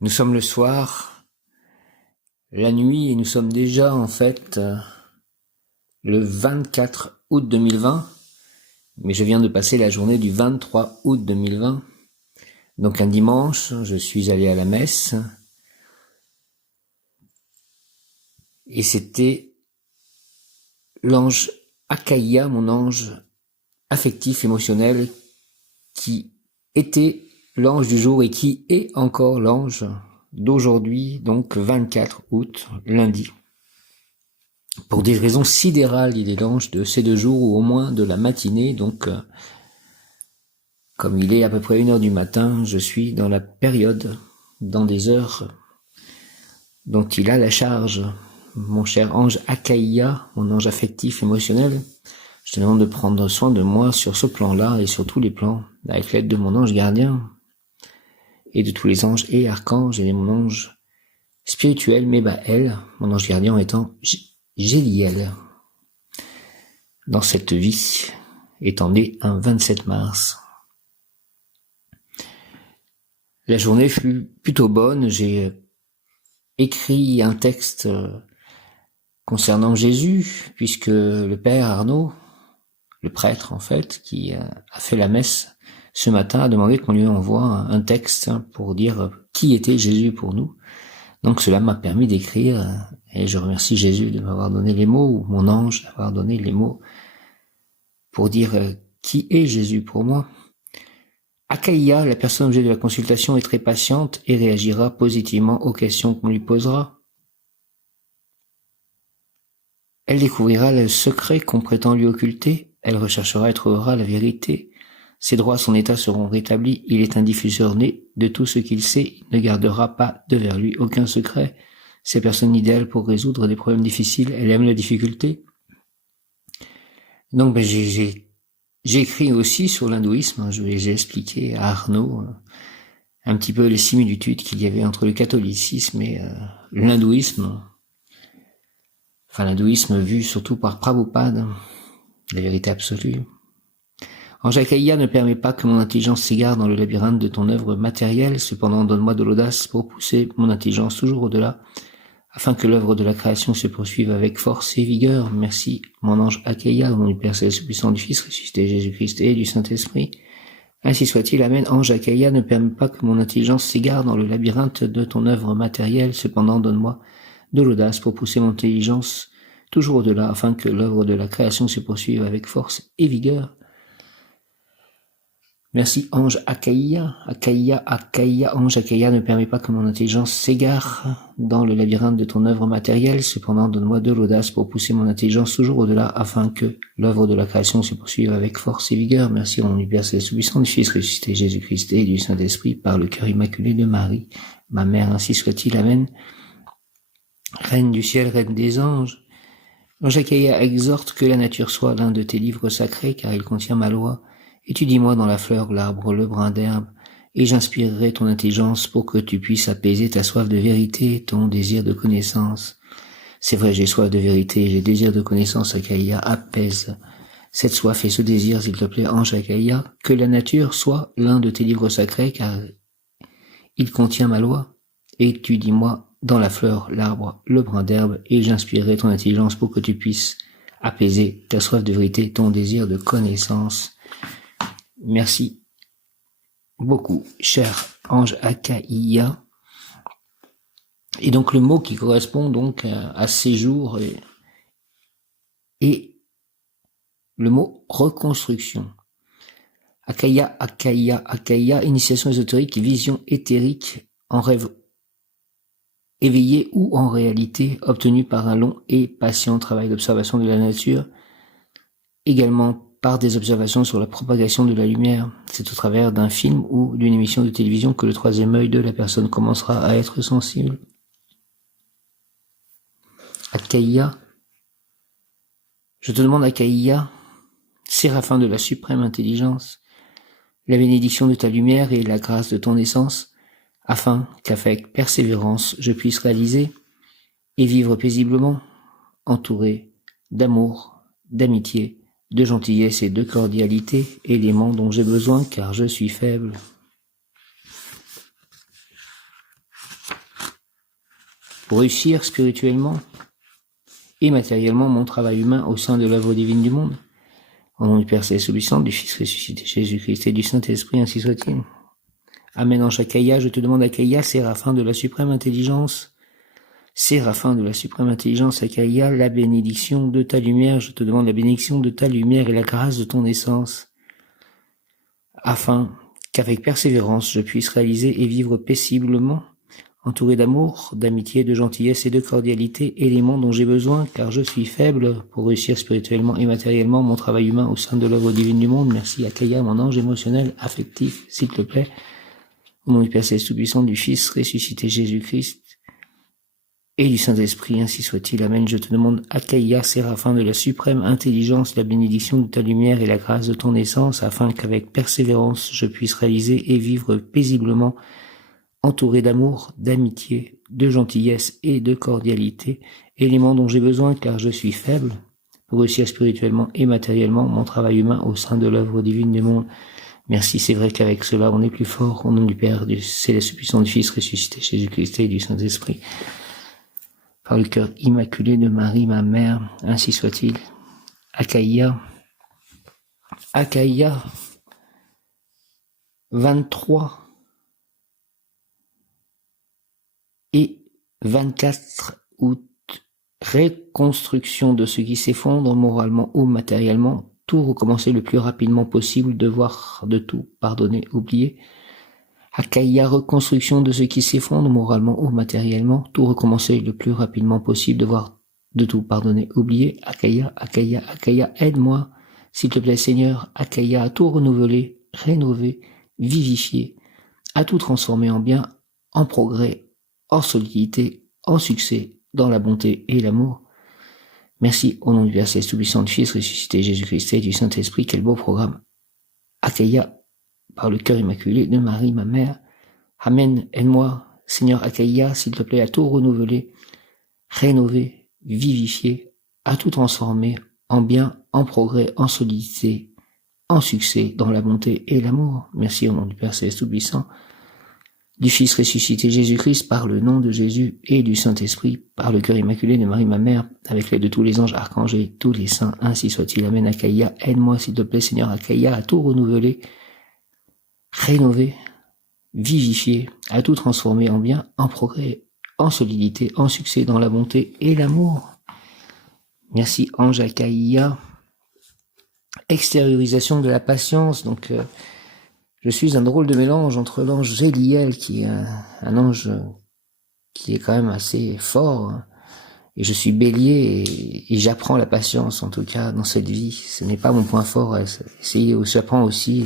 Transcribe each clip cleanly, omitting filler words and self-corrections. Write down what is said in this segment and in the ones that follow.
Nous sommes le soir, la nuit, et nous sommes déjà en fait le 24 août 2020, mais je viens de passer la journée du 23 août 2020. Donc un dimanche, je suis allé à la messe, et c'était l'ange Akaïa, mon ange affectif, émotionnel, qui était l'ange du jour et qui est encore l'ange d'aujourd'hui, donc 24 août, lundi. Pour des raisons sidérales, il est l'ange de ces 2 jours, ou au moins de la matinée, donc comme il est à peu près 1h du matin, je suis dans la période, dans des heures dont il a la charge. Mon cher ange Akaïa, mon ange affectif, émotionnel, je te demande de prendre soin de moi sur ce plan-là et sur tous les plans, avec l'aide de mon ange gardien et de tous les anges et archanges et de mon ange spirituel, Mébaël, mon ange gardien étant Géliel. Dans cette vie, étant né un 27 mars. La journée fut plutôt bonne, j'ai écrit un texte concernant Jésus, puisque le père Arnaud, le prêtre en fait, qui a fait la messe ce matin, a demandé qu'on lui envoie un texte pour dire qui était Jésus pour nous. Donc cela m'a permis d'écrire, et je remercie Jésus de m'avoir donné les mots, ou mon ange d'avoir donné les mots, pour dire qui est Jésus pour moi. Akaïa, la personne objet de la consultation, est très patiente et réagira positivement aux questions qu'on lui posera. Elle découvrira le secret qu'on prétend lui occulter, elle recherchera et trouvera la vérité. Ses droits, son état seront rétablis, il est un diffuseur né de tout ce qu'il sait, il ne gardera pas devers lui aucun secret. C'est la personne idéale pour résoudre des problèmes difficiles, elle aime la difficulté. Donc j'ai écrit aussi sur l'hindouisme, j'ai expliqué à Arnaud un petit peu les similitudes qu'il y avait entre le catholicisme et l'hindouisme. Enfin, l'hindouisme vu surtout par Prabhupada, la vérité absolue. Ange Akaïa ne permet pas que mon intelligence s'égare dans le labyrinthe de ton œuvre matérielle, cependant donne-moi de l'audace pour pousser mon intelligence toujours au-delà, afin que l'œuvre de la création se poursuive avec force et vigueur. Merci, mon ange Akaïa, au nom du Père Céleste puissant, du Fils ressuscité Jésus-Christ et du Saint-Esprit. Ainsi soit-il, Amen. Ange Akaïa ne permet pas que mon intelligence s'égare dans le labyrinthe de ton œuvre matérielle, cependant donne-moi de l'audace pour pousser mon intelligence toujours au-delà, afin que l'œuvre de la création se poursuive avec force et vigueur. Merci, ange Akaïa. Akaïa, ange Akaïa ne permet pas que mon intelligence s'égare dans le labyrinthe de ton œuvre matérielle, cependant donne-moi de l'audace pour pousser mon intelligence toujours au-delà, afin que l'œuvre de la création se poursuive avec force et vigueur. Merci, au nom du Père Céleste puissant, du Fils ressuscité Jésus-Christ et du Saint-Esprit, par le cœur immaculé de Marie, ma mère, ainsi soit-il, Amen. Reine du ciel, reine des anges, l'ange Akaïa exhorte que la nature soit l'un de tes livres sacrés, car il contient ma loi. Étudie-moi dans la fleur, l'arbre, le brin d'herbe, et j'inspirerai ton intelligence pour que tu puisses apaiser ta soif de vérité, ton désir de connaissance. C'est vrai, j'ai soif de vérité, j'ai désir de connaissance, Akaïa, apaise cette soif et ce désir, s'il te plaît, ange Akaïa, que la nature soit l'un de tes livres sacrés, car il contient ma loi. Étudie-moi dans la fleur, l'arbre, le brin d'herbe, et j'inspirerai ton intelligence pour que tu puisses apaiser ta soif de vérité, ton désir de connaissance. Merci beaucoup, cher ange Akaïa. Et donc le mot qui correspond donc à ces jours est le mot reconstruction. Akaïa, Akaïa, Akaïa, initiation ésotérique, vision éthérique en rêve éveillé ou en réalité, obtenue par un long et patient travail d'observation de la nature, également par des observations sur la propagation de la lumière. C'est au travers d'un film ou d'une émission de télévision que le troisième œil de la personne commencera à être sensible. Akaïa, je te demande, Akaïa, séraphin de la suprême intelligence, la bénédiction de ta lumière et la grâce de ton essence, afin qu'avec persévérance je puisse réaliser et vivre paisiblement, entouré d'amour, d'amitié, de gentillesse et de cordialité, éléments dont j'ai besoin car je suis faible. pour réussir spirituellement et matériellement mon travail humain au sein de l'œuvre divine du monde. Au nom du Père Céleste Tout-Puissant, du Fils ressuscité Jésus-Christ et du Saint-Esprit, ainsi soit-il. Amen. Ange Akaïa, je te demande Akaïa, séraphin de la suprême intelligence, séraphin de la suprême intelligence Akaïa, la bénédiction de ta lumière, je te demande la bénédiction de ta lumière et la grâce de ton essence, afin qu'avec persévérance je puisse réaliser et vivre paisiblement, entouré d'amour, d'amitié, de gentillesse et de cordialité, éléments dont j'ai besoin, car je suis faible pour réussir spirituellement et matériellement mon travail humain au sein de l'œuvre divine du monde. Merci Akaïa, mon ange émotionnel, affectif, s'il te plaît. Au nom du Père Céleste Tout-Puissant, du Fils ressuscité Jésus-Christ et du Saint-Esprit, ainsi soit-il. Amen. Je te demande Akaïa, séraphin de la suprême intelligence, la bénédiction de ta lumière et la grâce de ton essence, afin qu'avec persévérance je puisse réaliser et vivre paisiblement, entouré d'amour, d'amitié, de gentillesse et de cordialité, éléments dont j'ai besoin car je suis faible, pour réussir spirituellement et matériellement mon travail humain au sein de l'œuvre divine du monde. Merci, c'est vrai qu'avec cela on est plus fort, au nom du Père, du Céleste Puissant, du Fils ressuscité Jésus-Christ et du Saint-Esprit. Par le cœur immaculé de Marie, ma mère, ainsi soit-il. Akaïa, Akaïa, 23 et 24 août, reconstruction de ce qui s'effondre moralement ou matériellement, tout recommencer le plus rapidement possible, devoir de tout pardonner, oublier. Akaïa, reconstruction de ce qui s'effondre moralement ou matériellement, tout recommencer le plus rapidement possible, devoir de tout pardonner, oublier. Akaïa, Akaïa, Akaïa, aide-moi, s'il te plaît Seigneur. Akaïa, à tout renouveler, rénover, vivifier, à tout transformer en bien, en progrès, en solidité, en succès, dans la bonté et l'amour. Merci au nom du Père Céleste Tout-Puissant, du Fils ressuscité Jésus-Christ et du Saint-Esprit. Quel beau programme. Akaïa, par le cœur immaculé de Marie, ma mère. Amen, aide-moi, Seigneur. Akaïa, s'il te plaît, à tout renouveler, rénover, vivifier, à tout transformer en bien, en progrès, en solidité, en succès, dans la bonté et l'amour. Merci au nom du Père Céleste Tout-Puissant, du Fils ressuscité Jésus-Christ, par le nom de Jésus et du Saint-Esprit, par le cœur immaculé de Marie, ma mère, avec l'aide de tous les anges, archanges et tous les saints, ainsi soit-il. Amen. Akaïa, aide-moi, s'il te plaît, Seigneur. Akaïa, à tout renouveler, rénover, vivifier, à tout transformer en bien, en progrès, en solidité, en succès, dans la bonté et l'amour. Merci, ange Akaïa. Extériorisation de la patience, donc... je suis un drôle de mélange entre l'ange Zéliel, qui est un ange qui est quand même assez fort, et je suis bélier, et j'apprends la patience, en tout cas, dans cette vie. Ce n'est pas mon point fort. J'apprends aussi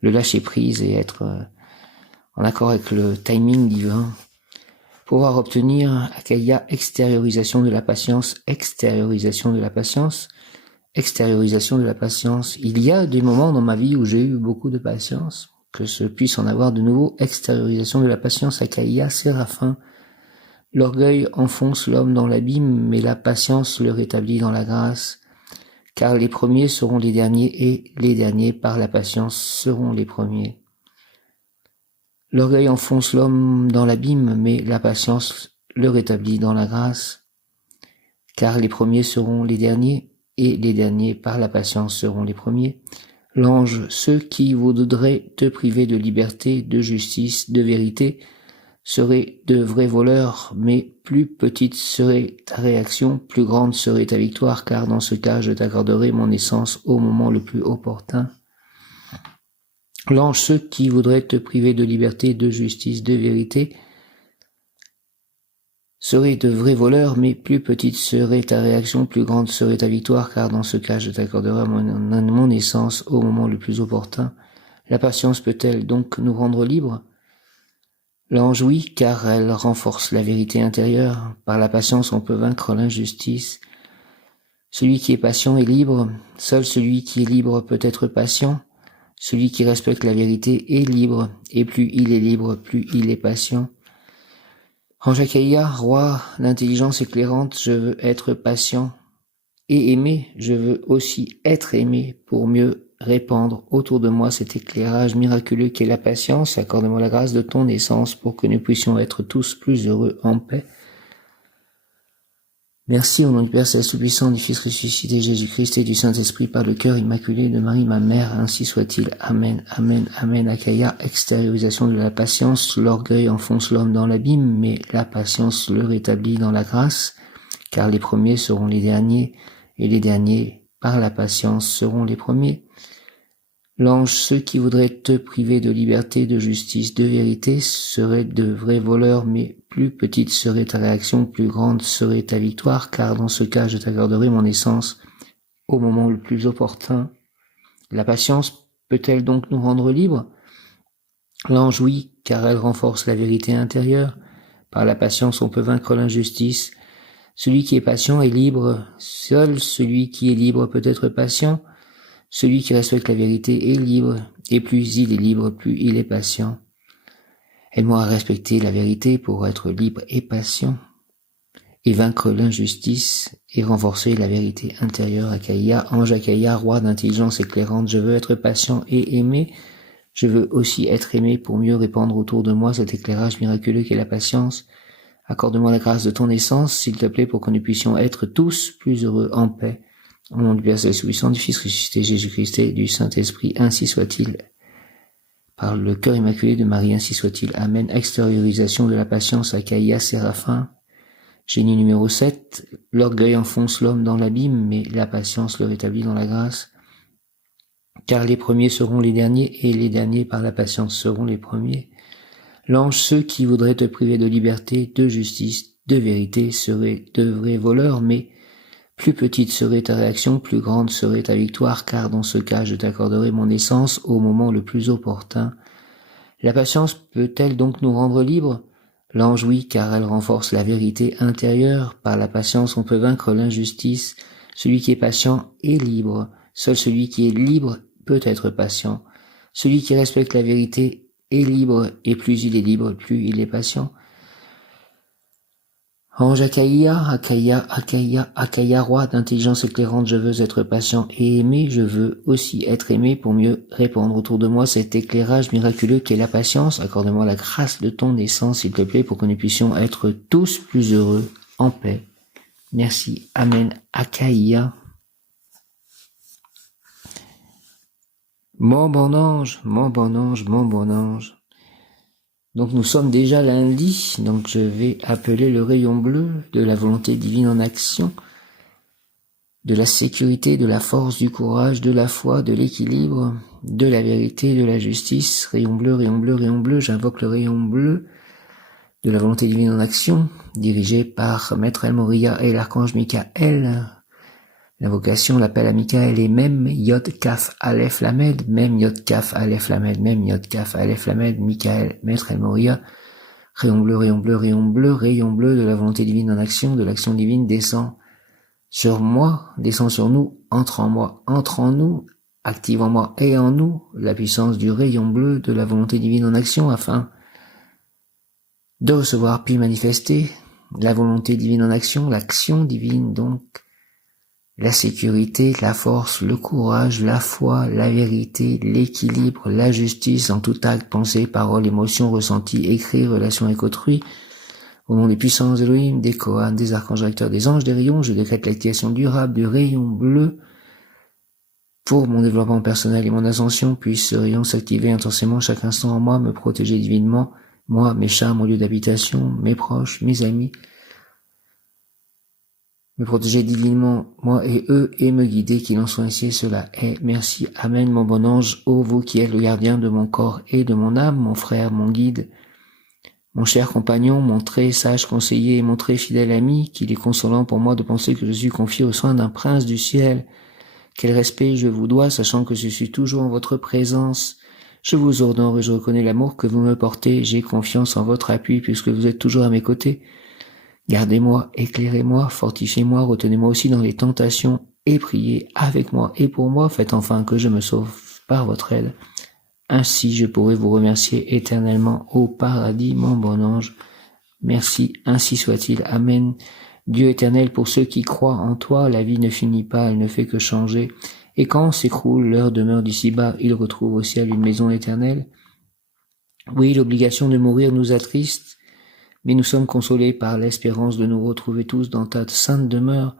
le lâcher prise et être en accord avec le timing divin. Pouvoir obtenir, Akaïa, extériorisation de la patience, extériorisation de la patience, extériorisation de la patience. Il y a des moments dans ma vie où j'ai eu beaucoup de patience, que je puisse en avoir de nouveau. Extériorisation de la patience, Akaïa, séraphin. L'orgueil enfonce l'homme dans l'abîme, mais la patience le rétablit dans la grâce. Car les premiers seront les derniers, et les derniers par la patience seront les premiers. L'orgueil enfonce l'homme dans l'abîme, mais la patience le rétablit dans la grâce. Car les premiers seront les derniers, et les derniers par la patience seront les premiers. L'ange, ceux qui voudraient te priver de liberté, de justice, de vérité, seraient de vrais voleurs, mais plus petite serait ta réaction, plus grande serait ta victoire, car dans ce cas, je t'accorderai mon essence au moment le plus opportun. L'ange, ceux qui voudraient te priver de liberté, de justice, de vérité, seraient de vrais voleurs, mais plus petite serait ta réaction, plus grande serait ta victoire, car dans ce cas, je t'accorderai mon essence au moment le plus opportun. La patience peut-elle donc nous rendre libres? L'ange, oui, car elle renforce la vérité intérieure. Par la patience, on peut vaincre l'injustice. Celui qui est patient est libre. Seul celui qui est libre peut être patient. Celui qui respecte la vérité est libre, et plus il est libre, plus il est patient. Ange Akaïa, roi d'intelligence éclairante, je veux être patient et aimer, je veux aussi être aimé pour mieux répandre autour de moi cet éclairage miraculeux qu'est la patience. Accorde-moi la grâce de ton essence pour que nous puissions être tous plus heureux en paix. Merci au nom du Père Céleste Tout-Puissant, du Fils ressuscité Jésus-Christ et du Saint-Esprit par le cœur immaculé de Marie, ma mère, ainsi soit-il. Amen, amen, amen. Akaïa, extériorisation de la patience. L'orgueil enfonce l'homme dans l'abîme, mais la patience le rétablit dans la grâce, car les premiers seront les derniers, et les derniers, par la patience, seront les premiers. L'ange, ceux qui voudraient te priver de liberté, de justice, de vérité, seraient de vrais voleurs, mais plus petite serait ta réaction, plus grande serait ta victoire, car dans ce cas, je t'accorderai mon essence au moment le plus opportun. La patience peut-elle donc nous rendre libres? L'ange, oui, car elle renforce la vérité intérieure. Par la patience, on peut vaincre l'injustice. Celui qui est patient est libre. Seul celui qui est libre peut être patient. Celui qui respecte la vérité est libre, et plus il est libre, plus il est patient. Aide-moi à respecter la vérité pour être libre et patient, et vaincre l'injustice, et renforcer la vérité intérieure. Akaïa, ange Akaïa, roi d'intelligence éclairante, je veux être patient et aimé. Je veux aussi être aimé pour mieux répandre autour de moi cet éclairage miraculeux qu'est la patience. Accorde-moi la grâce de ton essence, s'il te plaît, pour que nous puissions être tous plus heureux en paix. Au nom du Père Céleste Tout-Puissant, du Fils ressuscité Jésus-Christ et du Saint-Esprit, ainsi soit-il. Par le cœur immaculé de Marie, ainsi soit-il. Amen. Extériorisation de la patience. Akaïa, Séraphin. Génie numéro 7. L'orgueil enfonce l'homme dans l'abîme, mais la patience le rétablit dans la grâce. Car les premiers seront les derniers, et les derniers par la patience seront les premiers. L'ange, ceux qui voudraient te priver de liberté, de justice, de vérité, seraient de vrais voleurs, mais plus petite serait ta réaction, plus grande serait ta victoire, car dans ce cas, je t'accorderai mon essence au moment le plus opportun. La patience peut-elle donc nous rendre libres? L'ange, oui, car elle renforce la vérité intérieure. Par la patience, on peut vaincre l'injustice. Celui qui est patient est libre. Seul celui qui est libre peut être patient. Celui qui respecte la vérité est libre, et plus il est libre, plus il est patient. Ange Akaïa, Akaïa, Akaïa, Akaïa, roi d'intelligence éclairante, je veux être patient et aimé, je veux aussi être aimé pour mieux répandre autour de moi cet éclairage miraculeux qu'est la patience. Accorde-moi la grâce de ton essence, s'il te plaît, pour que nous puissions être tous plus heureux, en paix. Merci. Amen. Akaïa. Mon bon ange, mon bon ange, mon bon ange. Donc nous sommes déjà lundi, donc je vais appeler le rayon bleu de la volonté divine en action, de la sécurité, de la force, du courage, de la foi, de l'équilibre, de la vérité, de la justice. Rayon bleu, rayon bleu, rayon bleu, j'invoque le rayon bleu de la volonté divine en action, dirigé par Maître El Moria et l'archange Michael. L'invocation, l'appel à Michael est Mem Yod Kaf Aleph Lamed, Mem Yod Kaf Aleph Lamed, Mem Yod Kaf Aleph Lamed, Michael, Maître El Moria, rayon bleu, rayon bleu, rayon bleu, rayon bleu de la volonté divine en action, de l'action divine descend sur moi, descend sur nous, entre en moi, entre en nous, active en moi et en nous la puissance du rayon bleu de la volonté divine en action afin de recevoir puis manifester la volonté divine en action, l'action divine donc, la sécurité, la force, le courage, la foi, la vérité, l'équilibre, la justice en tout acte, pensée, parole, émotion, ressenti, écrit, relation avec autrui. Au nom des puissances Elohim, des Kohan, des archanges recteurs, des anges, des rayons, je décrète l'activation durable du rayon bleu pour mon développement personnel et mon ascension. Puisse ce rayon s'activer intensément chaque instant en moi, me protéger divinement, moi, mes chats, mon lieu d'habitation, mes proches, mes amis, me protéger divinement, moi et eux, et me guider, qu'il en soit ainsi, cela est. Merci. Amen, mon bon ange, ô vous qui êtes le gardien de mon corps et de mon âme, mon frère, mon guide, mon cher compagnon, mon très sage conseiller et mon très fidèle ami, qu'il est consolant pour moi de penser que je suis confié aux soins d'un prince du ciel. Quel respect je vous dois, sachant que je suis toujours en votre présence. Je vous honore et je reconnais l'amour que vous me portez. J'ai confiance en votre appui puisque vous êtes toujours à mes côtés. Gardez-moi, éclairez-moi, fortifiez-moi, retenez-moi aussi dans les tentations et priez avec moi et pour moi. Faites enfin que je me sauve par votre aide. Ainsi je pourrai vous remercier éternellement au paradis, mon bon ange. Merci, ainsi soit-il. Amen. Dieu éternel, pour ceux qui croient en toi, la vie ne finit pas, elle ne fait que changer. Et quand s'écroule leur demeure d'ici-bas, ils retrouvent au ciel une maison éternelle. Oui, l'obligation de mourir nous attriste, mais nous sommes consolés par l'espérance de nous retrouver tous dans ta sainte demeure.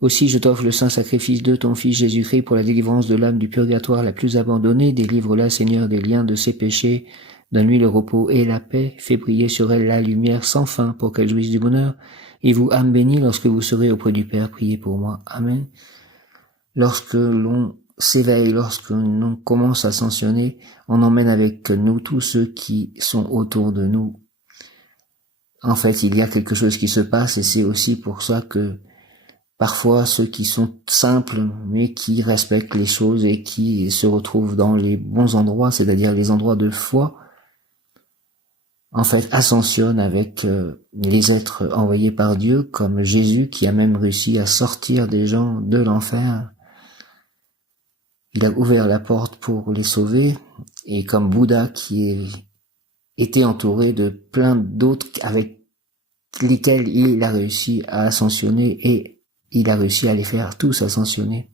Aussi je t'offre le saint sacrifice de ton Fils Jésus-Christ pour la délivrance de l'âme du purgatoire la plus abandonnée. Délivre-la, Seigneur, des liens de ses péchés. Donne-lui le repos et la paix. Fais briller sur elle la lumière sans fin pour qu'elle jouisse du bonheur. Et vous, âme bénie, lorsque vous serez auprès du Père, priez pour moi. Amen. Lorsque l'on s'éveille, lorsque l'on commence à ascensionner, on emmène avec nous tous ceux qui sont autour de nous. En fait, il y a quelque chose qui se passe et c'est aussi pour ça que parfois ceux qui sont simples mais qui respectent les choses et qui se retrouvent dans les bons endroits, c'est-à-dire les endroits de foi, en fait ascensionnent avec les êtres envoyés par Dieu, comme Jésus qui a même réussi à sortir des gens de l'enfer. Il a ouvert la porte pour les sauver, et comme Bouddha qui était entouré de plein d'autres avec lesquels il a réussi à ascensionner et il a réussi à les faire tous ascensionner.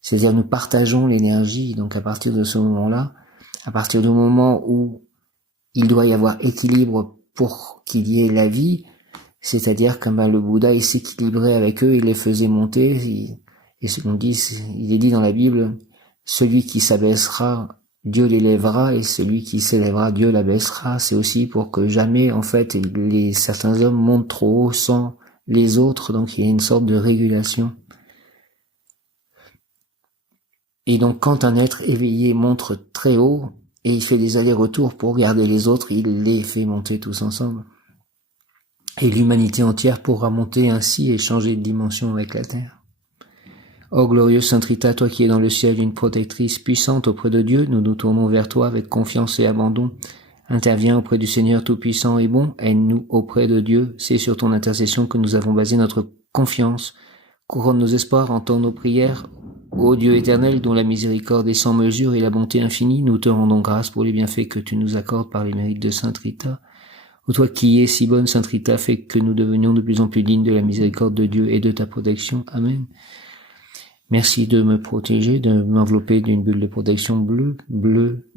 C'est-à-dire nous partageons l'énergie, donc à partir de ce moment-là, à partir du moment où il doit y avoir équilibre pour qu'il y ait la vie, c'est-à-dire que le Bouddha il s'équilibrait avec eux, il les faisait monter, et ce qu'on dit, il est dit dans la Bible, celui qui s'abaissera, Dieu l'élèvera, et celui qui s'élèvera, Dieu l'abaissera. C'est aussi pour que jamais, en fait, certains hommes montent trop haut sans les autres, donc il y a une sorte de régulation. Et donc quand un être éveillé monte très haut, et il fait des allers-retours pour regarder les autres, il les fait monter tous ensemble. Et l'humanité entière pourra monter ainsi et changer de dimension avec la Terre. Ô glorieuse Sainte Rita, toi qui es dans le ciel une protectrice puissante auprès de Dieu, nous nous tournons vers toi avec confiance et abandon. Interviens auprès du Seigneur Tout-Puissant et bon, aide-nous auprès de Dieu. C'est sur ton intercession que nous avons basé notre confiance. Couronne nos espoirs, entends nos prières. Ô Dieu éternel, dont la miséricorde est sans mesure et la bonté infinie, nous te rendons grâce pour les bienfaits que tu nous accordes par les mérites de Sainte Rita. Ô toi qui es si bonne, Sainte Rita, fais que nous devenions de plus en plus dignes de la miséricorde de Dieu et de ta protection. Amen. Merci de me protéger, de m'envelopper d'une bulle de protection bleu,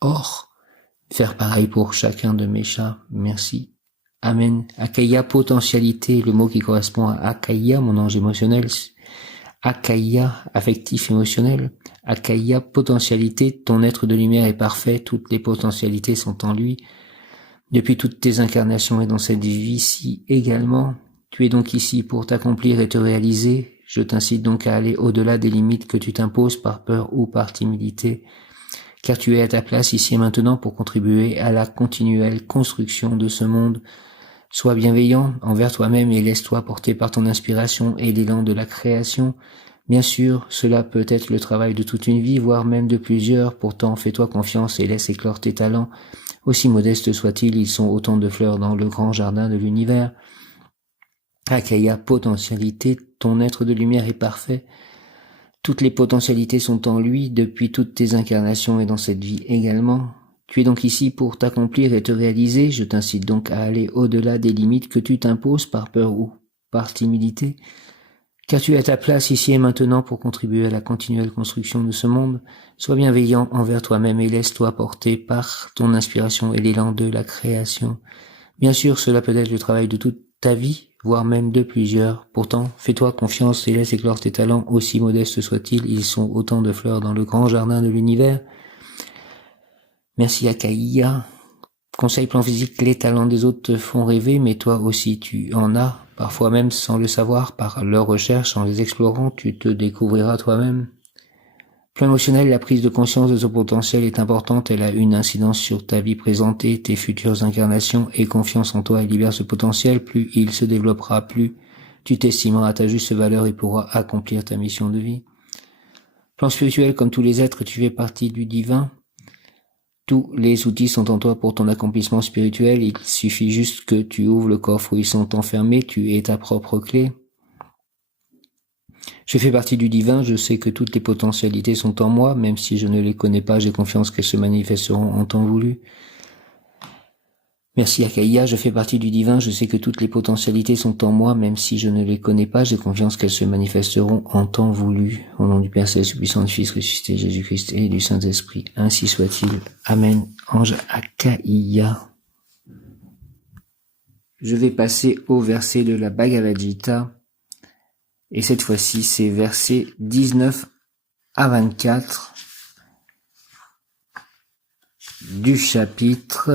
or. Faire pareil pour chacun de mes chats. Merci. Amen. Akaya, potentialité, le mot qui correspond à Akaya, mon ange émotionnel. Akaya, affectif émotionnel. Akaya, potentialité, ton être de lumière est parfait, toutes les potentialités sont en lui. Depuis toutes tes incarnations et dans cette vie-ci également, tu es donc ici pour t'accomplir et te réaliser. Je t'incite donc à aller au-delà des limites que tu t'imposes par peur ou par timidité, car tu es à ta place ici et maintenant pour contribuer à la continuelle construction de ce monde. Sois bienveillant envers toi-même et laisse-toi porter par ton inspiration et l'élan de la création. Bien sûr, cela peut être le travail de toute une vie, voire même de plusieurs. Pourtant, fais-toi confiance et laisse éclore tes talents. Aussi modestes soient-ils, ils sont autant de fleurs dans le grand jardin de l'univers. Akaya, potentialité, ton être de lumière est parfait. Toutes les potentialités sont en lui depuis toutes tes incarnations et dans cette vie également. Tu es donc ici pour t'accomplir et te réaliser. Je t'incite donc à aller au-delà des limites que tu t'imposes par peur ou par timidité, car tu es à ta place ici et maintenant pour contribuer à la continuelle construction de ce monde. Sois bienveillant envers toi-même et laisse-toi porter par ton inspiration et l'élan de la création. Bien sûr, cela peut être le travail de toute ta vie, voire même de plusieurs. Pourtant, fais-toi confiance et laisse éclore tes talents, aussi modestes soient-ils, ils sont autant de fleurs dans le grand jardin de l'univers. Merci Akaya. Conseil plan physique, les talents des autres te font rêver, mais toi aussi tu en as, parfois même sans le savoir, par leur recherche, en les explorant, tu te découvriras toi-même. Plan émotionnel, la prise de conscience de ce potentiel est importante, elle a une incidence sur ta vie présente et tes futures incarnations, et confiance en toi et libère ce potentiel, plus il se développera, plus tu t'estimeras à ta juste valeur et pourras accomplir ta mission de vie. Plan spirituel, comme tous les êtres, tu fais partie du divin. Tous les outils sont en toi pour ton accomplissement spirituel, il suffit juste que tu ouvres le coffre où ils sont enfermés, tu es ta propre clé. Je fais partie du divin, je sais que toutes les potentialités sont en moi, même si je ne les connais pas, j'ai confiance qu'elles se manifesteront en temps voulu. Merci Akaya, je fais partie du divin, je sais que toutes les potentialités sont en moi, même si je ne les connais pas, j'ai confiance qu'elles se manifesteront en temps voulu. Au nom du Père Céleste, puissant du Fils ressuscité, Jésus-Christ et du Saint-Esprit, ainsi soit-il. Amen. Ange Akaya. Je vais passer au verset de la Bhagavad Gita. Et cette fois-ci, c'est versets 19 à 24 du chapitre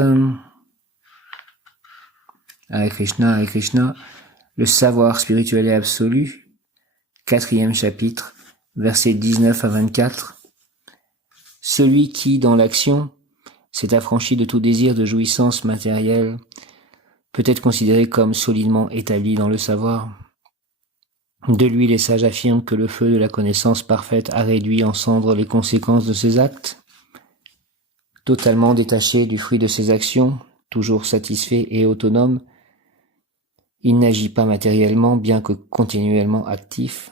Hare Krishna, le savoir spirituel et absolu, 4e chapitre, versets 19 à 24. Celui qui, dans l'action, s'est affranchi de tout désir de jouissance matérielle, peut être considéré comme solidement établi dans le savoir. De lui, les sages affirment que le feu de la connaissance parfaite a réduit en cendres les conséquences de ses actes. Totalement détaché du fruit de ses actions, toujours satisfait et autonome, il n'agit pas matériellement, bien que continuellement actif.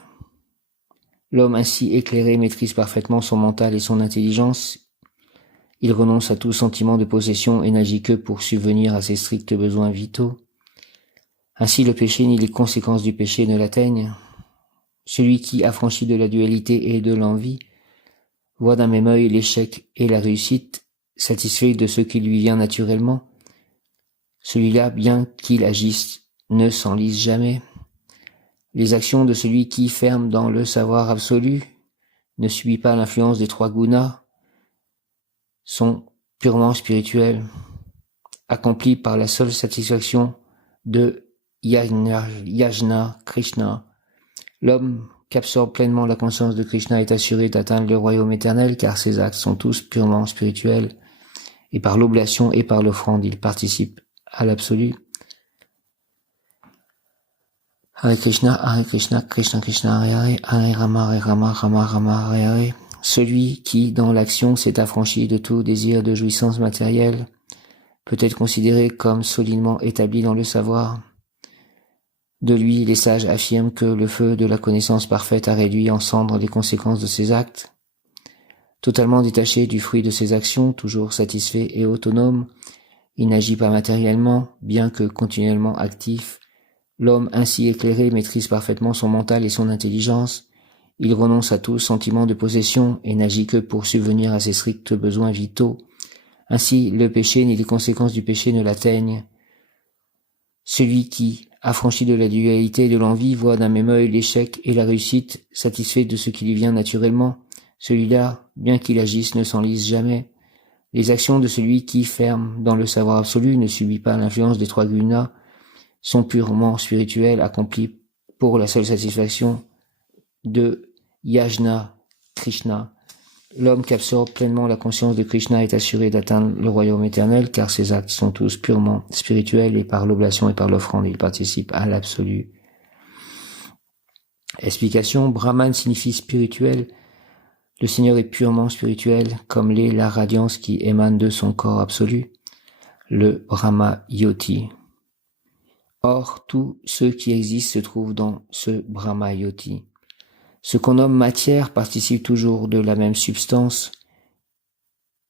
L'homme ainsi éclairé maîtrise parfaitement son mental et son intelligence. Il renonce à tout sentiment de possession et n'agit que pour subvenir à ses stricts besoins vitaux. Ainsi le péché ni les conséquences du péché ne l'atteignent. Celui qui, affranchi de la dualité et de l'envie, voit d'un même œil l'échec et la réussite, satisfait de ce qui lui vient naturellement. Celui-là, bien qu'il agisse, ne s'enlise jamais. Les actions de celui qui, ferme dans le savoir absolu, ne subit pas l'influence des trois gunas, sont purement spirituelles, accomplies par la seule satisfaction de Yajna Krishna. L'homme qu'absorbe pleinement la conscience de Krishna est assuré d'atteindre le royaume éternel, car ses actes sont tous purement spirituels, et par l'oblation et par l'offrande, il participe à l'absolu. Hare Krishna, Krishna Krishna, Hare Hare, Hare Rama, Rama Rama, Hare Hare. Celui qui, dans l'action, s'est affranchi de tout désir de jouissance matérielle, peut être considéré comme solidement établi dans le savoir. De lui, les sages affirment que le feu de la connaissance parfaite a réduit en cendres les conséquences de ses actes. Totalement détaché du fruit de ses actions, toujours satisfait et autonome, il n'agit pas matériellement, bien que continuellement actif. L'homme ainsi éclairé maîtrise parfaitement son mental et son intelligence. Il renonce à tout sentiment de possession et n'agit que pour subvenir à ses stricts besoins vitaux. Ainsi, le péché ni les conséquences du péché ne l'atteignent. Celui qui, affranchi de la dualité et de l'envie, voit d'un même œil l'échec et la réussite, satisfait de ce qui lui vient naturellement. Celui-là, bien qu'il agisse, ne s'enlise jamais. Les actions de celui qui, ferme dans le savoir absolu, ne subit pas l'influence des trois gunas, sont purement spirituelles, accomplies pour la seule satisfaction de Yajna Krishna. L'homme qui absorbe pleinement la conscience de Krishna est assuré d'atteindre le royaume éternel, car ses actes sont tous purement spirituels, et par l'oblation et par l'offrande, il participe à l'absolu. Explication: Brahman signifie spirituel. Le Seigneur est purement spirituel, comme l'est la radiance qui émane de son corps absolu, le Brahma Yoti. Or, tout ce qui existe se trouve dans ce Brahma Yoti. Ce qu'on nomme matière participe toujours de la même substance,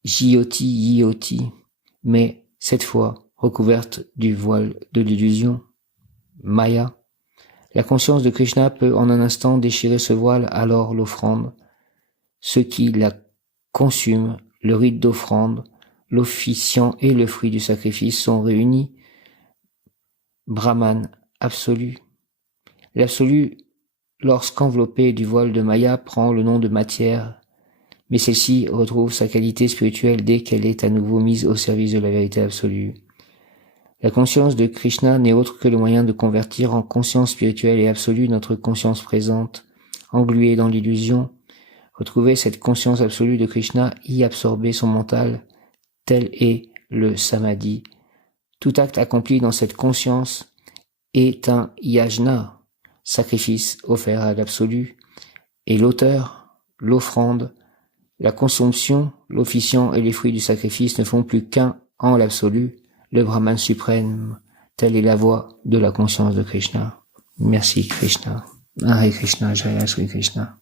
Jyoti Yoti, mais cette fois recouverte du voile de l'illusion, Maya. La conscience de Krishna peut en un instant déchirer ce voile, alors l'offrande, ce qui la consume, le rite d'offrande, l'officiant et le fruit du sacrifice sont réunis. Brahman absolu. L'absolu, lorsqu'enveloppé du voile de Maya, prend le nom de matière, mais celle-ci retrouve sa qualité spirituelle dès qu'elle est à nouveau mise au service de la vérité absolue. La conscience de Krishna n'est autre que le moyen de convertir en conscience spirituelle et absolue notre conscience présente, engluée dans l'illusion. Retrouver cette conscience absolue de Krishna, y absorber son mental, tel est le samadhi. Tout acte accompli dans cette conscience est un yajna, sacrifice offert à l'absolu, et l'auteur, l'offrande, la consommation, l'officiant et les fruits du sacrifice ne font plus qu'un en l'absolu, le Brahman suprême. Telle est la voie de la conscience de Krishna. Merci Krishna. Hare Krishna, Jaya Sri Krishna.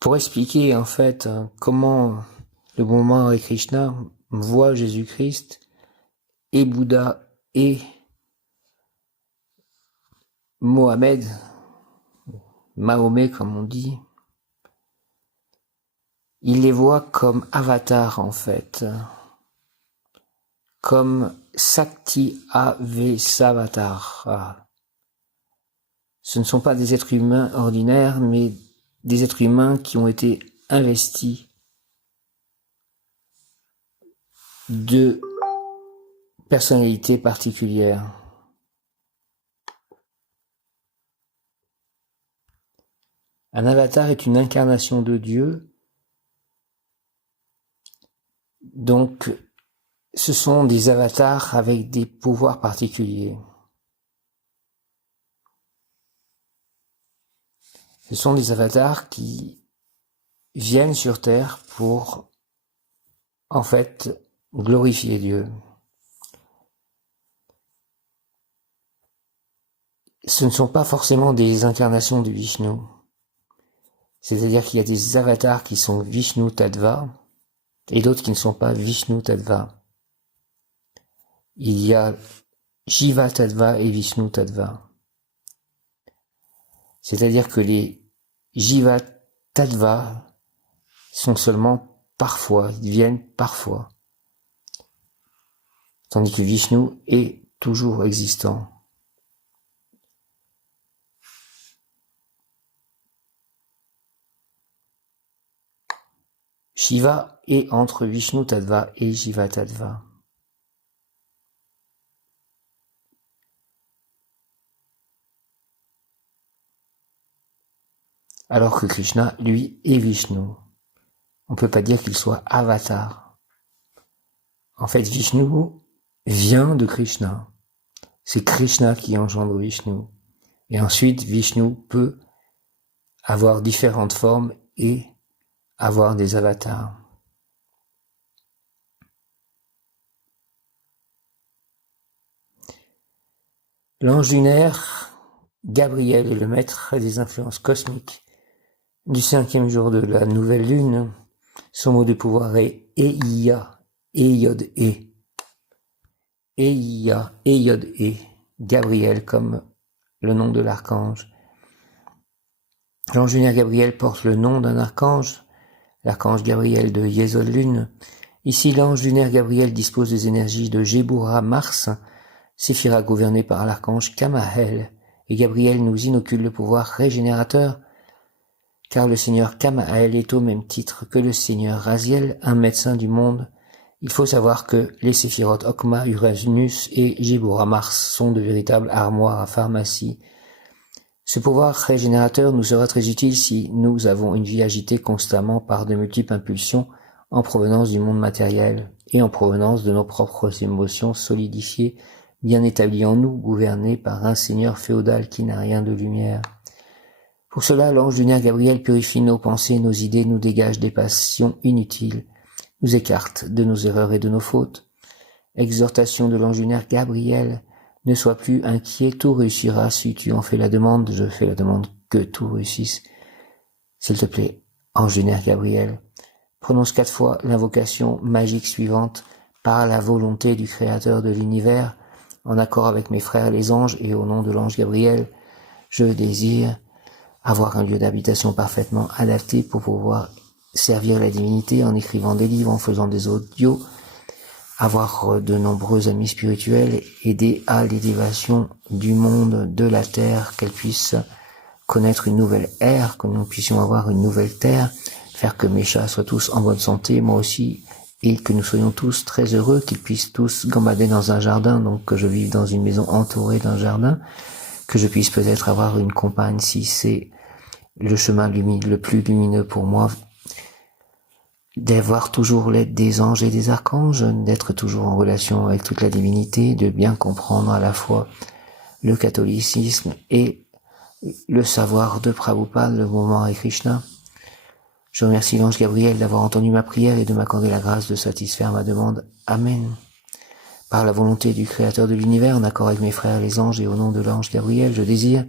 Pour expliquer en fait comment le bon moment Hare Krishna voit Jésus-Christ et Bouddha et Mohamed, Mahomet comme on dit, il les voit comme avatars en fait, comme Sakti Avesavatar. Ce ne sont pas des êtres humains ordinaires, mais des êtres humains qui ont été investis de personnalités particulières. Un avatar est une incarnation de Dieu, donc ce sont des avatars avec des pouvoirs particuliers. Ce sont des avatars qui viennent sur Terre pour, en fait, glorifier Dieu. Ce ne sont pas forcément des incarnations de Vishnu. C'est-à-dire qu'il y a des avatars qui sont Vishnu Tattva et d'autres qui ne sont pas Vishnu Tattva. Il y a Jiva Tattva et Vishnu Tattva. C'est-à-dire que les Jiva Tattva sont seulement parfois, ils viennent parfois. Tandis que Vishnu est toujours existant. Shiva est entre Vishnu Tattva et Jiva Tattva. Alors que Krishna, lui, est Vishnu. On ne peut pas dire qu'il soit avatar. En fait, Vishnu vient de Krishna. C'est Krishna qui engendre Vishnu. Et ensuite, Vishnu peut avoir différentes formes et avoir des avatars. L'ange lunaire, Gabriel, est le maître des influences cosmiques. Du 5e jour de la nouvelle lune, son mot de pouvoir est Eia, E-Yod-E. Eia, E-Yod-E. Gabriel comme le nom de l'archange. L'ange lunaire Gabriel porte le nom d'un archange, l'archange Gabriel de Yesod Lune. Ici, l'ange lunaire Gabriel dispose des énergies de Gébura Mars, séphira gouverné par l'archange Kamael, et Gabriel nous inocule le pouvoir régénérateur, car le seigneur Kamael est au même titre que le seigneur Raziel, un médecin du monde. Il faut savoir que les séphirotes Okma, Uranus et Gébura Mars sont de véritables armoires à pharmacie. Ce pouvoir régénérateur nous sera très utile si nous avons une vie agitée constamment par de multiples impulsions en provenance du monde matériel et en provenance de nos propres émotions solidifiées, bien établies en nous, gouvernées par un seigneur féodal qui n'a rien de lumière. Pour cela, l'ange lunaire Gabriel purifie nos pensées, nos idées, nous dégage des passions inutiles, nous écarte de nos erreurs et de nos fautes. Exhortation de l'ange lunaire Gabriel, ne sois plus inquiet, tout réussira si tu en fais la demande, je fais la demande que tout réussisse. S'il te plaît, ange lunaire Gabriel, prononce 4 fois l'invocation magique suivante par la volonté du Créateur de l'univers, en accord avec mes frères les anges et au nom de l'ange Gabriel, je désire avoir un lieu d'habitation parfaitement adapté pour pouvoir servir la divinité en écrivant des livres, en faisant des audios, avoir de nombreux amis spirituels, aider à l'élévation du monde, de la terre, qu'elle puisse connaître une nouvelle ère, que nous puissions avoir une nouvelle terre, faire que mes chats soient tous en bonne santé, moi aussi, et que nous soyons tous très heureux, qu'ils puissent tous gambader dans un jardin, donc que je vive dans une maison entourée d'un jardin, que je puisse peut-être avoir une compagne si c'est le chemin le plus lumineux pour moi, d'avoir toujours l'aide des anges et des archanges, d'être toujours en relation avec toute la divinité, de bien comprendre à la fois le catholicisme et le savoir de Prabhupada, le mouvement Hare Krishna. Je remercie l'ange Gabriel d'avoir entendu ma prière et de m'accorder la grâce de satisfaire ma demande. Amen. Par la volonté du Créateur de l'univers, en accord avec mes frères les anges et au nom de l'ange Gabriel, je désire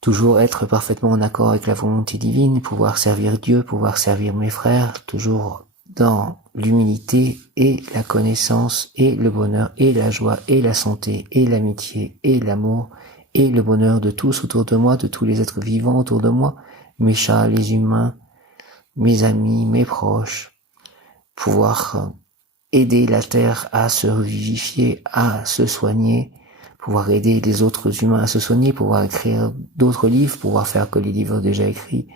toujours être parfaitement en accord avec la volonté divine, pouvoir servir Dieu, pouvoir servir mes frères, toujours dans l'humilité et la connaissance et le bonheur et la joie et la santé et l'amitié et l'amour et le bonheur de tous autour de moi, de tous les êtres vivants autour de moi, mes chats, les humains, mes amis, mes proches, pouvoir aider la terre à se revivifier, à se soigner, pouvoir aider les autres humains à se soigner, pouvoir écrire d'autres livres, pouvoir faire que les livres déjà écrits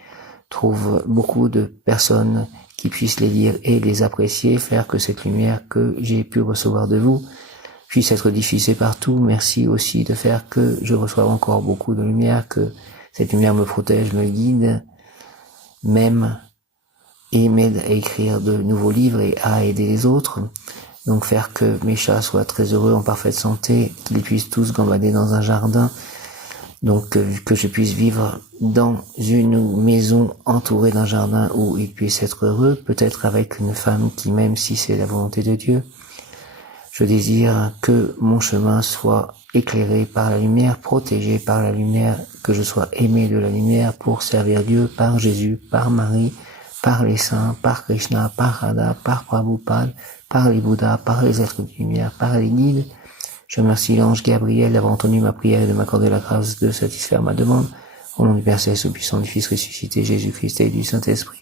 trouvent beaucoup de personnes qui puissent les lire et les apprécier, faire que cette lumière que j'ai pu recevoir de vous puisse être diffusée partout. Merci aussi de faire que je reçoive encore beaucoup de lumière, que cette lumière me protège, me guide, m'aime et m'aide à écrire de nouveaux livres et à aider les autres. Donc faire que mes chats soient très heureux, en parfaite santé, qu'ils puissent tous gambader dans un jardin. Donc que je puisse vivre dans une maison entourée d'un jardin où ils puissent être heureux, peut-être avec une femme qui m'aime si c'est la volonté de Dieu. Je désire que mon chemin soit éclairé par la lumière, protégé par la lumière, que je sois aimé de la lumière pour servir Dieu par Jésus, par Marie, par les saints, par Krishna, par Radha, par Prabhupada, par les Bouddhas, par les êtres de lumière, par les guides. Je remercie l'ange Gabriel d'avoir entendu ma prière et de m'accorder la grâce de satisfaire ma demande. Au nom du Père Céleste, au puissant du Fils ressuscité, Jésus-Christ et du Saint-Esprit.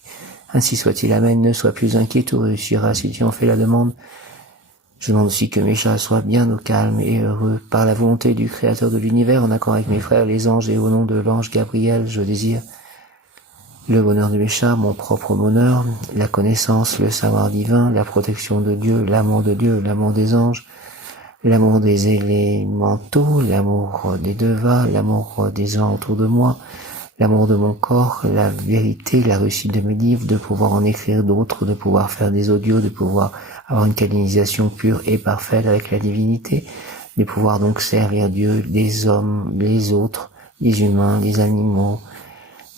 Ainsi soit-il. Amen. Ne sois plus inquiet, tout réussira si tu en fais la demande. Je demande aussi que mes chats soient bien au calme et heureux par la volonté du Créateur de l'univers, en accord avec mes frères les anges, et au nom de l'ange Gabriel, je désire le bonheur de mes chats, mon propre bonheur, la connaissance, le savoir divin, la protection de Dieu, l'amour des anges, l'amour des élémentaux, l'amour des devas, l'amour des gens autour de moi, l'amour de mon corps, la vérité, la réussite de mes livres, de pouvoir en écrire d'autres, de pouvoir faire des audios, de pouvoir avoir une canalisation pure et parfaite avec la divinité, de pouvoir donc servir Dieu, les hommes, les autres, les humains, les animaux,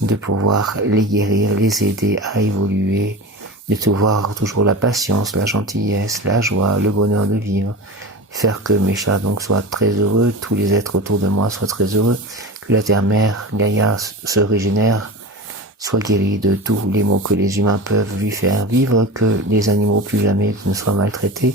de pouvoir les guérir, les aider à évoluer, de pouvoir toujours la patience, la gentillesse, la joie, le bonheur de vivre, faire que mes chats donc soient très heureux, tous les êtres autour de moi soient très heureux, que la terre-mère, Gaïa, se régénère, soit guérie de tous les maux que les humains peuvent lui faire vivre, que les animaux plus jamais ne soient maltraités.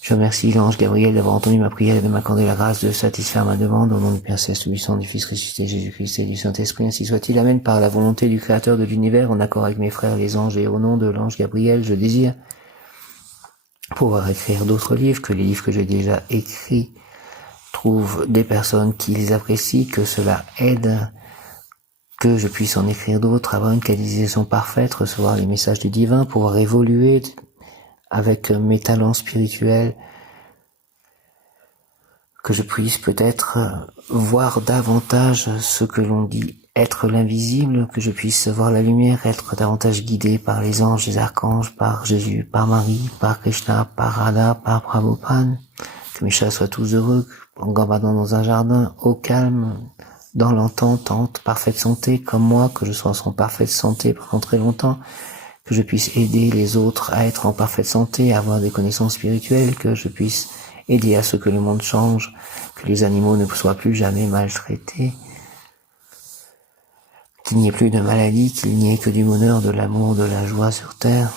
Je remercie l'ange Gabriel d'avoir entendu ma prière et de m'accorder la grâce de satisfaire ma demande au nom du Père Céleste, Tout-Puissant, du Fils ressuscité, Jésus-Christ et du Saint-Esprit. Ainsi soit-il. Amen. Par la volonté du Créateur de l'univers, en accord avec mes frères les anges et au nom de l'ange Gabriel, je désire pouvoir écrire d'autres livres, que les livres que j'ai déjà écrits trouvent des personnes qui les apprécient, que cela aide, que je puisse en écrire d'autres, avoir une canalisation parfaite, recevoir les messages du divin, pouvoir évoluer avec mes talents spirituels, que je puisse peut-être voir davantage ce que l'on dit être l'invisible, que je puisse voir la lumière, être davantage guidé par les anges, les archanges, par Jésus, par Marie, par Krishna, par Radha, par Prabhupada, que mes chats soient tous heureux, en gambadant dans un jardin, au calme, dans l'entente, en parfaite santé, comme moi, que je sois en parfaite santé pendant très longtemps, que je puisse aider les autres à être en parfaite santé, à avoir des connaissances spirituelles, que je puisse aider à ce que le monde change, que les animaux ne soient plus jamais maltraités, qu'il n'y ait plus de maladie, qu'il n'y ait que du bonheur, de l'amour, de la joie sur terre.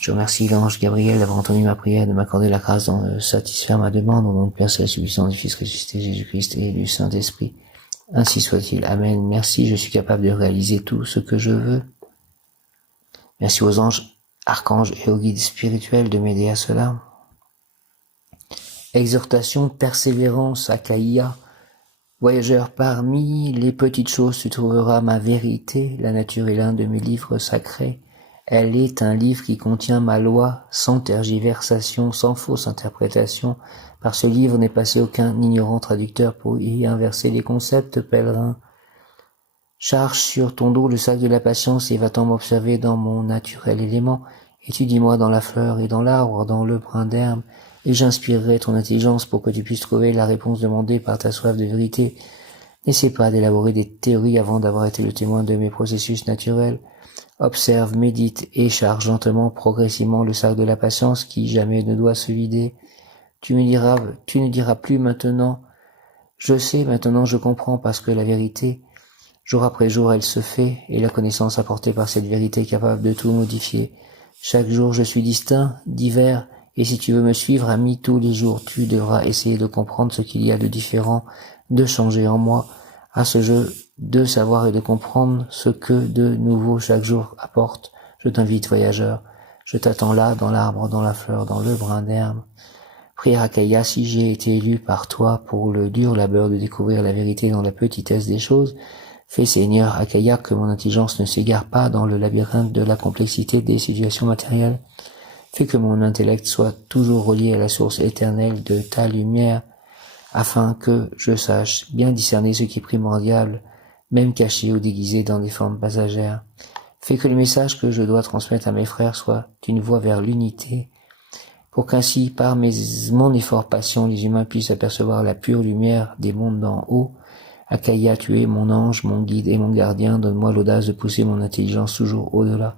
Je remercie l'ange Gabriel d'avoir entendu ma prière, de m'accorder la grâce de satisfaire ma demande au nom du Père Céleste, Tout-Puissant, du Fils ressuscité, Jésus-Christ et du Saint-Esprit. Ainsi soit-il. Amen. Merci, je suis capable de réaliser tout ce que je veux. Merci aux anges, archanges et aux guides spirituels de m'aider à cela. Exhortation, persévérance, Akaïa. Voyageur, parmi les petites choses, tu trouveras ma vérité. La nature est l'un de mes livres sacrés. Elle est un livre qui contient ma loi, sans tergiversation, sans fausse interprétation. Par ce livre n'est passé aucun ignorant traducteur pour y inverser les concepts, pèlerin. Charge sur ton dos le sac de la patience et va-t'en m'observer dans mon naturel élément. Étudie-moi dans la fleur et dans l'arbre, dans le brin d'herbe, et j'inspirerai ton intelligence pour que tu puisses trouver la réponse demandée par ta soif de vérité. N'essaie pas d'élaborer des théories avant d'avoir été le témoin de mes processus naturels. Observe, médite et charge lentement, progressivement le sac de la patience qui jamais ne doit se vider. Tu ne diras plus maintenant, je sais, maintenant je comprends parce que la vérité, jour après jour, elle se fait, et la connaissance apportée par cette vérité est capable de tout modifier. Chaque jour, je suis distinct, divers, et si tu veux me suivre, ami, tous les jours, tu devras essayer de comprendre ce qu'il y a de différent, de changer en moi, à ce jeu de savoir et de comprendre ce que de nouveau chaque jour apporte. Je t'invite, voyageur, Je t'attends là, dans l'arbre, dans la fleur, dans le brin d'herbe. Prière Akaya, si j'ai été élu par toi pour le dur labeur de découvrir la vérité dans la petitesse des choses, fais Seigneur Akaya que mon intelligence ne s'égare pas dans le labyrinthe de la complexité des situations matérielles. Fais que mon intellect soit toujours relié à la source éternelle de ta lumière, afin que je sache bien discerner ce qui est primordial, même caché ou déguisé dans des formes passagères. Fais que le message que je dois transmettre à mes frères soit une voie vers l'unité, pour qu'ainsi, par mon effort patient, les humains puissent apercevoir la pure lumière des mondes d'en haut. Akaya, tu es mon ange, mon guide et mon gardien, donne-moi l'audace de pousser mon intelligence toujours au-delà.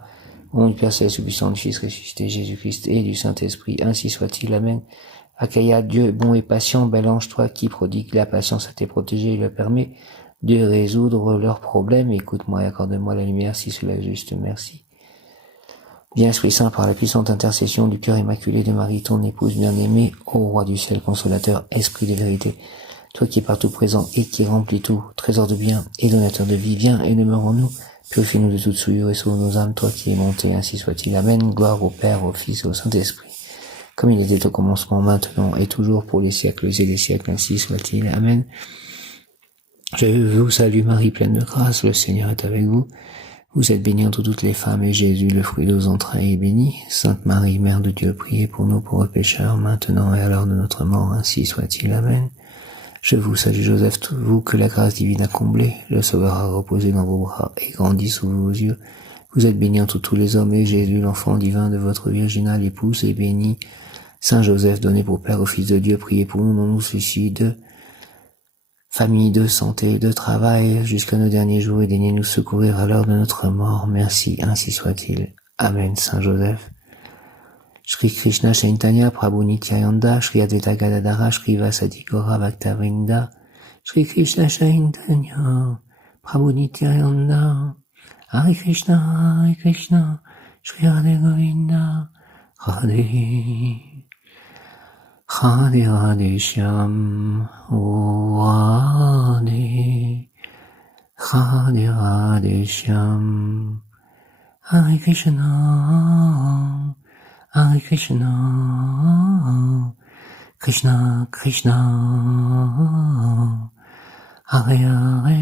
Au nom du Père Céleste puissant, du Fils ressuscité, Jésus-Christ et du Saint-Esprit, ainsi soit-il. Amen. Akaya, Dieu bon et patient, bel ange, toi qui prodigues la patience à tes protégés et leur permet de résoudre leurs problèmes, écoute-moi et accorde-moi la lumière si cela est juste, merci. Bien Esprit Saint, par la puissante intercession du cœur immaculé de Marie, ton épouse bien-aimée, ô Roi du ciel, consolateur, Esprit de vérité, toi qui es partout présent et qui remplis tout, trésor de bien et donateur de vie, viens et demeure en nous, purifie-nous de toute souillure et sauve nos âmes, toi qui es monté, ainsi soit-il. Amen. Gloire au Père, au Fils et au Saint-Esprit, comme il était au commencement, maintenant et toujours, pour les siècles et les siècles, ainsi soit-il. Amen. Je vous salue Marie, pleine de grâce, le Seigneur est avec vous. Vous êtes bénie entre toutes les femmes, et Jésus, le fruit de vos entrailles, est béni. Sainte Marie, Mère de Dieu, priez pour nous pauvres pécheurs, maintenant et à l'heure de notre mort, ainsi soit-il. Amen. Je vous salue Joseph, vous que la grâce divine a comblé, le Sauveur a reposé dans vos bras et grandi sous vos yeux. Vous êtes bénie entre tous les hommes, et Jésus, l'enfant divin de votre virginale épouse, est béni. Saint Joseph, donné pour Père au Fils de Dieu, priez pour nous dans nos soucis de famille, de santé, de travail, jusqu'à nos derniers jours, et daignez nous secourir à l'heure de notre mort. Merci, ainsi soit-il. Amen. Saint Joseph. Shri Krishna Chaitanya Prabhu Nityananda, Shri Advaita Gadadhara, Shri Vasadi Gaura Bhaktavrinda, Shri Krishna Chaitanya Prabhu Nityananda, Hare Krishna, Shri Radhe Govinda, Radhe, Radhe Radhe Shyam, Radhe, Radhe Radhe Shyam, Hare Krishna, Hare Krishna, Krishna Krishna, Hare Hare,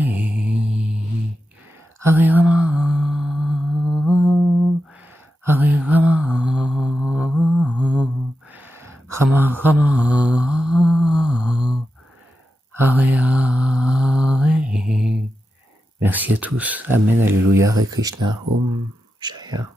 Hare Rama, Hare Rama, Rama Rama, Hare Hare. Merci à tous. Amen, Alléluia, Hare Krishna, Om Jaya.